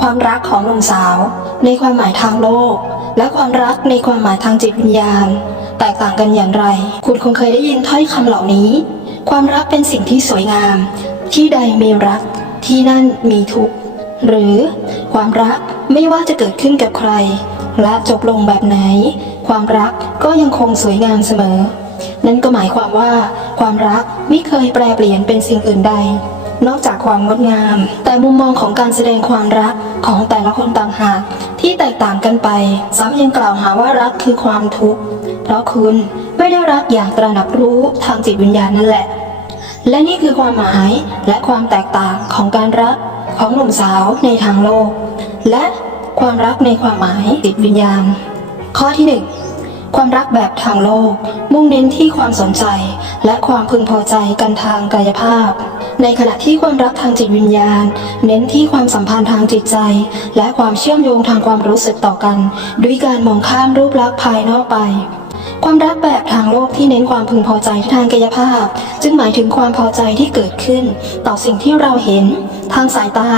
ความรักของหนุ่มสาว ในความหมายทางโลก และความรักในความหมายทางจิตวิญญาณ แตกต่างกันอย่างไร คุณคงเคยได้ยินถ้อยคำเหล่านี้ ความรักเป็นสิ่งที่สวยงาม ที่ใดมีรัก ที่นั่นมีทุกข์หรือความรักไม่ว่าจะเกิดขึ้นกับใคร และจบลงแบบไหน ความรักก็ยังคงสวยงามเสมอ นั่นก็หมายความว่า ความรักไม่เคยแปรเปลี่ยนเป็นสิ่งอื่นใด นอกจากความงดงาม แต่มุมมองของการแสดงความรัก ของแต่ละคนต่างหากที่แตกต่างกันไป ซ้ำยังกล่าวหาว่ารักคือความทุกข์ เพราะคุณไม่ได้รักอย่างตระหนักรู้ทางจิตวิญญาณนั่นแหละ และนี่คือความหมายและความแตกต่างของการรักของหนุ่มสาวในทางโลก และความรักในความหมายจิตวิญญาณ ข้อที่หนึ่งความรักแบบทางโลก มุ่งเน้นที่ความสนใจ และความพึงพอใจกันทางกายภาพ ในขณะที่ความรักทางจิตวิญญาณ เน้นที่ความสัมพันธ์ทางจิตใจ และความเชื่อมโยงทางความรู้สึกต่อกัน ด้วยการมองข้ามรูปลักษณ์ภายนอกไป ความรักแบบทางโลกที่เน้นความพึงพอใจทางกายภาพ จึงหมายถึงความพอใจที่เกิดขึ้น ต่อสิ่งที่เราเห็น ทางสายตา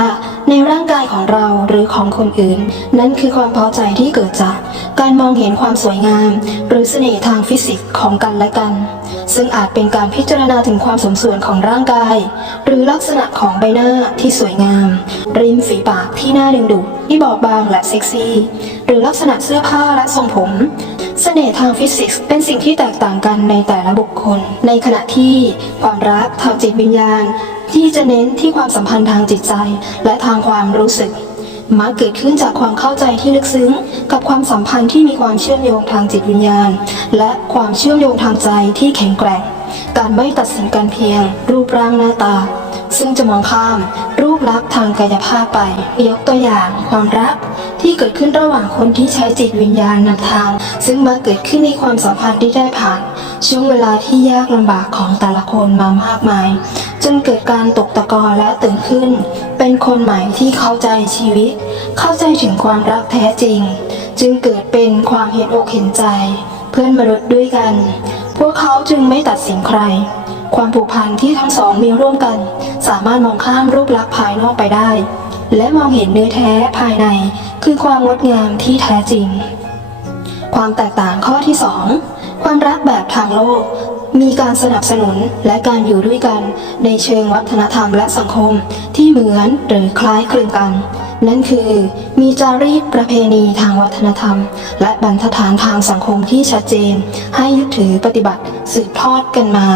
ในร่างกายของเราหรือของคนอื่น นั่นคือความพอใจที่เกิดจาก การมองเห็นความสวยงาม หรือเสน่ห์ทางฟิสิกส์ของกันและกัน ซึ่งอาจเป็นการพิจารณาถึงความสมส่วนของร่างกาย หรือลักษณะของใบหน้าที่สวยงาม ริมฝีปากที่น่าดึงดูดที่บอบบางและเซ็กซี่ หรือลักษณะเสื้อผ้าและทรงผมเสน่ห์ทางฟิสิกส์เป็นสิ่งที่แตกต่างกันในแต่ละบุคคล ในขณะที่ความรักทางจิตวิญญาณ ที่จะเน้นที่ความสัมพันธ์ทางจิตใจ และทางความรู้สึก มักเกิดขึ้นจากความเข้าใจที่ลึกซึ้ง กับความสัมพันธ์ที่มีความเชื่อมโยงทางจิตวิญญาณ และความเชื่อมโยงทางใจที่แข็งแกร่ง การไม่ตัดสินกันเพียง รูปร่างหน้าตา ซึ่งจะมองข้าม รูปลักษณ์ทางกายภาพไป ยกตัวอย่าง ความรัก ที่เกิดขึ้นระหว่างคนที่ใช้จิตวิญญาณนำทาง ซึ่งมาเกิดขึ้นในความสัมพันธ์ที่ได้ผ่าน ช่วงเวลาที่ยากลำบากของแต่ละคนมามากมาย จนเกิดการตกตะกอนและตื่นขึ้น เป็นคนใหม่ที่เข้าใจชีวิต เข้าใจถึงความรักแท้จริง จึงเกิดเป็นความเห็นอกเห็นใจ เพื่อนมนุษย์ด้วยกัน พวกเขาจึงไม่ตัดสินใคร ความผูกพันที่ทั้งสองมีร่วมกัน สามารถมองข้ามรูปลักษณ์ภายนอกไปได้และมองเห็นเนื้อแท้ภายใน คือความงดงามที่แท้จริง ความแตกต่างข้อที่2ความรักแบบทางโลก มีการสนับสนุนและการอยู่ด้วยกันในเชิงวัฒนธรรมและสังคมที่เหมือนหรือคล้ายคลึงกัน นั่นคือมีจารีตประเพณีทางวัฒนธรรม และบรรทัดฐานทางสังคมที่ชัดเจน ให้ยึดถือปฏิบัติสืบทอดกันมา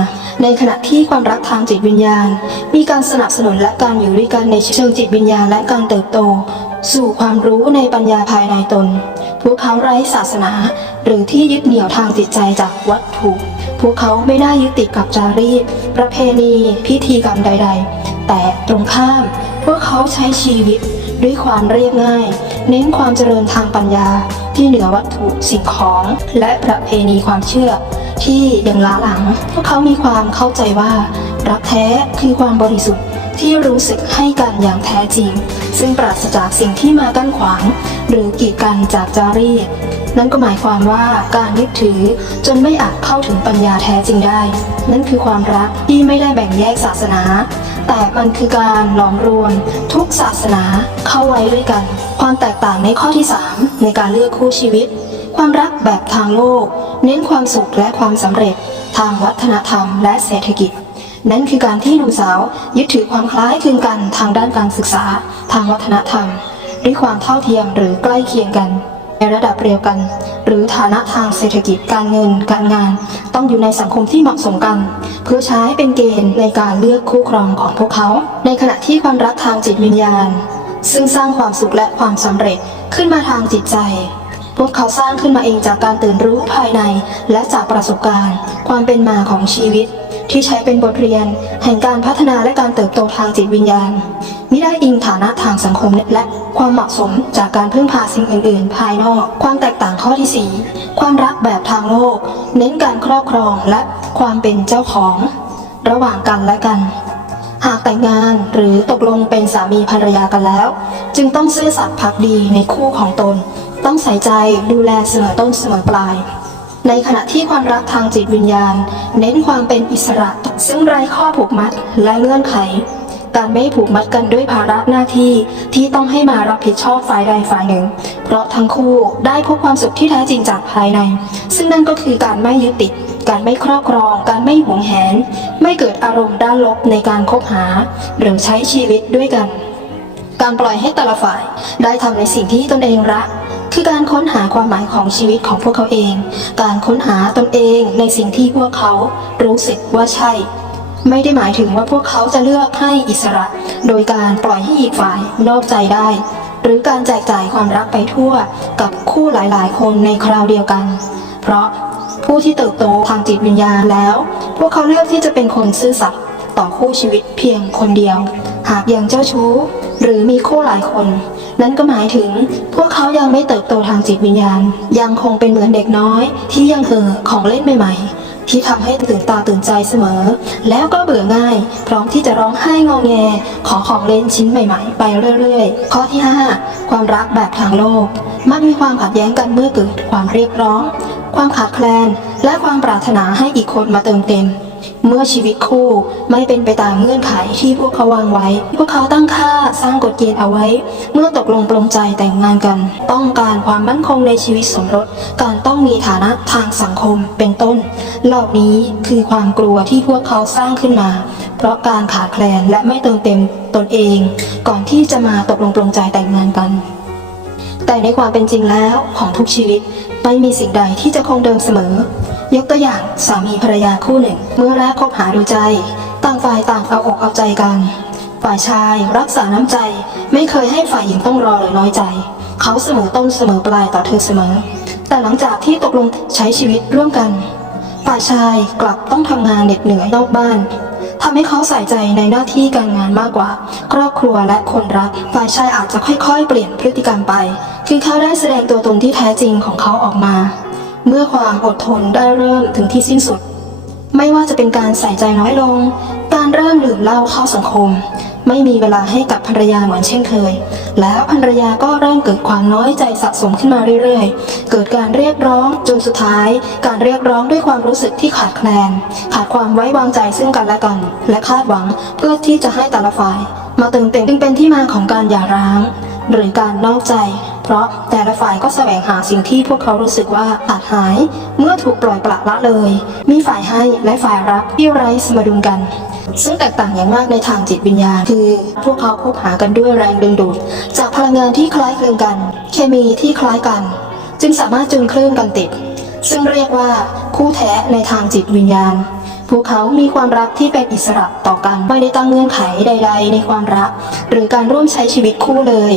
ในขณะที่ความรักทางจิตวิญญาณ มีการสนับสนุนและการอยู่ด้วยกันในเชิงจิตวิญญาณและการเติบโต สู่ความรู้ในปัญญาภายในตน พวกเขาไร้ศาสนา หรือที่ยึดเหนี่ยวทางจิตใจจากวัตถุ พวกเขาไม่ได้ยึดติดกับจารีต ประเพณี พิธีกรรมใด ๆ แต่ตรงข้าม พวกเขาใช้ชีวิตด้วยความเรียบง่าย เน้นความเจริญทางปัญญาที่เหนือวัตถุสิ่งของ และประเพณีความเชื่อ ที่ยังล้าหลัง พวกเขามีความเข้าใจว่ารักแท้คือความบริสุทธิ์ ที่รู้สึกให้กันอย่างแท้จริง ซึ่งปราศจากสิ่งที่มากั้นขวาง หรือกีดกันจากจารีตนั่นก็หมายความว่าการยึดถือจนไม่อาจเข้าถึงปัญญาแท้จริงได้ นั่นคือความรักที่ไม่ได้แบ่งแยกศาสนา แต่มันคือการหลอมรวม ทุกศาสนาเข้าไว้ด้วยกัน ความแตกต่างในข้อที่ 3 ในการเลือกคู่ชีวิต ความรักแบบทางโลก เน้นความสุขและความสำเร็จ ทางวัฒนธรรมและเศรษฐกิจ นั่นคือการที่หนุ่มสาวยึดถือความคล้ายคลึงกันทางด้านการศึกษา ทางวัฒนธรรม ด้วยความเท่าเทียมหรือใกล้เคียงกันในระดับเดียวกัน หรือฐานะทางเศรษฐกิจการเงิน การงาน ต้องอยู่ในสังคมที่เหมาะสมกัน เพื่อใช้เป็นเกณฑ์ในการเลือกคู่ครองของพวกเขา ในขณะที่ความรักทางจิตวิญญาณ ซึ่งสร้างความสุขและความสำเร็จขึ้นมาทางจิตใจพวกเขาสร้างขึ้นมาเองจากการตื่นรู้ภายใน และจากประสบการณ์ ความเป็นมาของชีวิต ที่ใช้เป็นบทเรียน แห่งการพัฒนาและการเติบโตทางจิตวิญญาณมิได้อิงฐานะทางสังคมและความเหมาะสมจากการพึ่งพาสิ่งอื่น ๆ ภายนอก ความแตกต่างข้อที่ 4 ความรักแบบทางโลก เน้นการครอบครองและความเป็นเจ้าของ ระหว่างกันและกัน หากแต่งงานหรือตกลงเป็นสามีภรรยากันแล้ว จึงต้องซื่อสัตย์ภักดีในคู่ของตน ต้องใส่ใจดูแลเสมอต้นเสมอปลาย ในขณะที่ความรักทางจิตวิญญาณ เน้นความเป็นอิสระ ซึ่งไร้ข้อผูกมัดและเงื่อนไข การไม่ผูกมัดกันด้วยภาระหน้าที่ที่ต้องให้มารับผิดชอบฝ่ายใดฝ่ายหนึ่ง เพราะทั้งคู่ได้พบความสุขที่แท้จริงจากภายใน ซึ่งนั่นก็คือการไม่ยึดติด การไม่ครอบครอง การไม่หวงแหน ไม่เกิดอารมณ์ด้านลบในการคบหา หรือใช้ชีวิตด้วยกัน การปล่อยให้แต่ละฝ่ายได้ทำในสิ่งที่ตนเองรัก คือการค้นหาความหมายของชีวิตของพวกเขาเอง การค้นหาตนเองในสิ่งที่พวกเขารู้สึกว่าใช่ ไม่ได้หมายถึงว่าพวกเขาจะเลือกให้อิสระ โดยการปล่อยให้อีกฝ่ายนอกใจได้ หรือการแจกจ่ายความรักไปทั่วกับคู่หลายๆ คนในคราวเดียวกัน เพราะผู้ที่เติบโตทางจิตวิญญาณแล้ว พวกเขาเลือกที่จะเป็นคนซื่อสัตย์ต่อคู่ชีวิตเพียงคนเดียว หากยังเจ้าชู้ หรือมีคู่หลายคน นั่นก็หมายถึงพวกเขายังไม่เติบโตทางจิตวิญญาณ ยังคงเป็นเหมือนเด็กน้อย ที่ยังเห่อของเล่นใหม่ ๆ ที่ทำให้ตื่นตาตื่นใจเสมอ แล้วก็เบื่อง่าย พร้อมที่จะร้องไห้งอแง ขอของเล่นชิ้นใหม่ ๆ ไปเรื่อยๆ ข้อที่ 5 ความรักแบบทางโลก มักมีความขัดแย้งกันเมื่อเกิดความเรียกร้อง ความขาดแคลน และความปรารถนาให้อีกคนมาเติมเต็ม เมื่อชีวิตคู่ไม่เป็นไปตามเงื่อนไขที่พวกเขาวางไว้ พวกเขาตั้งค่าสร้างกฎเกณฑ์เอาไว้ เมื่อตกลงปลงใจแต่งงานกัน ต้องการความมั่นคงในชีวิตสมรส การต้องมีฐานะทางสังคมเป็นต้น เหล่านี้คือความกลัวที่พวกเขาสร้างขึ้นมา เพราะการขาดแคลนและไม่เติมเต็มตนเอง ก่อนที่จะมาตกลงปลงใจแต่งงานกัน แต่ในความเป็นจริงแล้วของทุกชีวิตไม่มีสิ่งใดที่จะคงเดิมเสมอ ยกตัวอย่างสามีภรรยาคู่หนึ่ง เมื่อแรกคบหาดูใจ ต่างฝ่ายต่างเอาอกเอาใจกัน ฝ่ายชายรักษาน้ำใจ ไม่เคยให้ฝ่ายหญิงต้องรอหรือน้อยใจ เขาเสมอต้นเสมอปลายต่อเธอเสมอ แต่หลังจากที่ตกลงใช้ชีวิตร่วมกัน ฝ่ายชายกลับต้องทำงานเหน็ดเหนื่อยนอกบ้านทำให้เขาใส่ใจในหน้าที่การงานมากกว่า ครอบครัวและคนรัก ฝ่ายชายอาจจะค่อยๆ เปลี่ยนพฤติกรรมไป คือเขาได้แสดงตัวตนที่แท้จริงของเขาออกมา เมื่อความอดทนได้เริ่มถึงที่สิ้นสุด ไม่ว่าจะเป็นการใส่ใจน้อยลง การเริ่มดื่มเหล้าเข้าสังคม ไม่มีเวลาให้กับภรรยาเหมือนเช่นเคย แล้วภรรยาก็เริ่มเกิดความน้อยใจสะสมขึ้นมาเรื่อยๆ เกิดการเรียกร้องจนสุดท้าย การเรียกร้องด้วยความรู้สึกที่ขาดแคลน ขาดความไว้วางใจซึ่งกันและกัน และคาดหวังเพื่อที่จะให้แต่ละฝ่าย มาเติมเต็มจึงเป็นที่มาของการหย่าร้าง หรือการนอกใจ เพราะแต่ละฝ่ายก็แสวงหาสิ่งที่พวกเขารู้สึกว่าขาดหาย เมื่อถูกปล่อยปละละเลย มีฝ่ายให้และฝ่ายรับที่ไร้สมดุลกัน ซึ่งแตกต่างอย่างมากในทางจิตวิญญาณ คือ พวกเขาคบหากันด้วยแรงดึงดูด จากพลังงานที่คล้ายคลึงกัน เคมีที่คล้ายกัน จึงสามารถจูนคลื่นกันติด ซึ่งเรียกว่าคู่แท้ในทางจิตวิญญาณพวกเขามีความรักที่เป็นอิสระต่อกัน ไม่ได้ตั้งเงื่อนไขใด ๆ ในความรัก หรือการร่วมใช้ชีวิตคู่เลย